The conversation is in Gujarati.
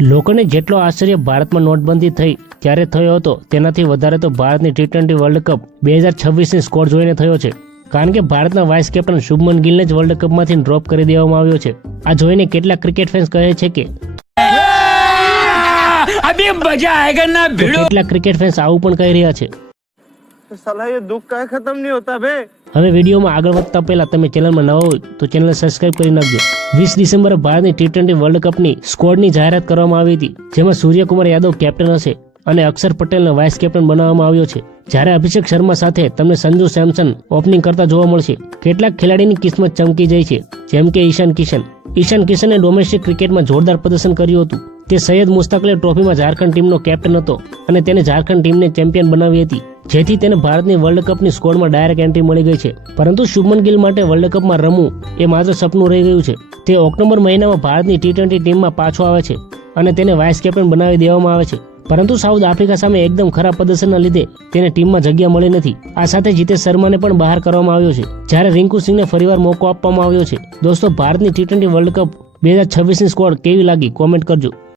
લોકોને જેટલો આશ્ચર્ય ભારતમાં નોટબંધી થઈ ત્યારે થયો હતો તેનાથી વધારે તો ભારતની ટી ટ્વેન્ટી વર્લ્ડ કપ બે હજાર છવ્વીસની સ્કોર જોઈને થયો છે. કારણ કે ભારતના વાઇસ કેપ્ટન શુભમન ગિલને જ વર્લ્ડ કપમાંથી ડ્રોપ કરી દેવામાં આવ્યો છે. આ જોઈને કેટલા ક્રિકેટ ફેન્સ કહે છે કે કેટલાક ક્રિકેટ ફેન્સ આવું પણ કહી રહ્યા છે. સલાહ દુઃખ કાય ખતમ નહીં હોતા ભાઈ. હવે વિડીયોમાં આગળ વધતા પહેલા તમે ચેનલમાં નવા હોય તો ચેનલ સબસ્ક્રાઇબ કરી નાખજો. વીસ ડિસેમ્બરે ભારતની ટી ટ્વેન્ટી વર્લ્ડ કપની સ્કોડની જાહેરાત કરવામાં આવી હતી, જેમાં સૂર્યકુમાર યાદવ કેપ્ટન હશે અને અક્ષર પટેલને વાઇસ કેપ્ટન બનાવવામાં આવ્યો છે. જ્યારે અભિષેક શર્મા સાથે તમને સંજુ સેમસન ઓપનિંગ કરતા જોવા મળશે. કેટલાક ખેલાડીની કિસ્મત ચમકી જાય છે, જેમ કે ઈશાન કિશન. ઈશાન કિશને ડોમેસ્ટિક ક્રિકેટમાં જોરદાર પ્રદર્શન કર્યું હતું. તે સૈયદ મુસ્તાકલે ટ્રોફીમાં ઝારખંડ ટીમનો કેપ્ટન હતો અને તેને ઝારખંડ ટીમને ચેમ્પિયન બનાવી હતી. જેથી તેને ભારતની વર્લ્ડ કપની સ્કોડમાં ડાયરેક્ટ એન્ટ્રી મળી ગઈ છે. પરંતુ શુભમન ગિલ માટે વર્લ્ડ કપમાં રમવું એ માત્ર સપનું રહી ગયું છે. તે ઓક્ટોબર મહિનામાં ભારતની ટી ટ્વેન્ટી ટીમમાં પાછો આવે છે અને તેને વાઇસ કેપ્ટન બનાવી દેવામાં આવે છે. પરંતુ સાઉથ આફ્રિકા સામે એકદમ ખરાબ પ્રદર્શનના લીધે તેને ટીમમાં જગ્યા મળી નથી. આ સાથે જીતેશ શર્માને પણ બહાર કરવામાં આવ્યો છે. જ્યારે રિંકુ સિંહને ફરીવાર મોકો આપવામાં આવ્યો છે. દોસ્તો, ભારતની ટી ટ્વેન્ટી વર્લ્ડ કપ બે હજાર છવ્વીસની સ્કોડ કેવી લાગી? કોમેન્ટ કરજો.